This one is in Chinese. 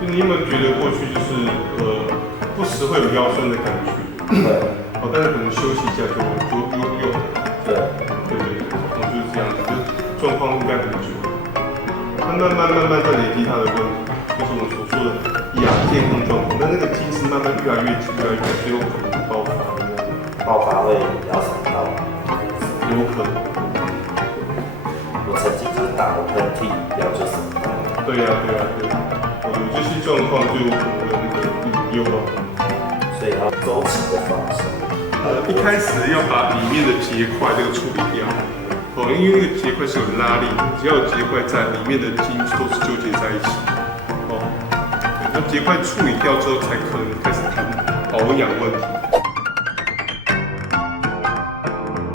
就你有没有觉得过去就是不时会有腰酸的感觉？对。但是可能休息一下就又好。对。我就是这样子，就状况应该很久。它慢慢在累积它的问题，就是我们所说的亚健康状况。但那个筋是慢慢越来越紧，最后可能爆发的那种。爆发会比较伤到。有可能。我曾经就是打了喷嚏，腰就伤到。对呀。有这些状况就有可能有那个隐忧啊。所以要周期的放松。一开始要把里面的结块这个处理掉，因为那个结块是有拉力的，只要有结块在，里面的筋都是纠结在一起。那结块处理掉之后，才可能开始谈保养问题。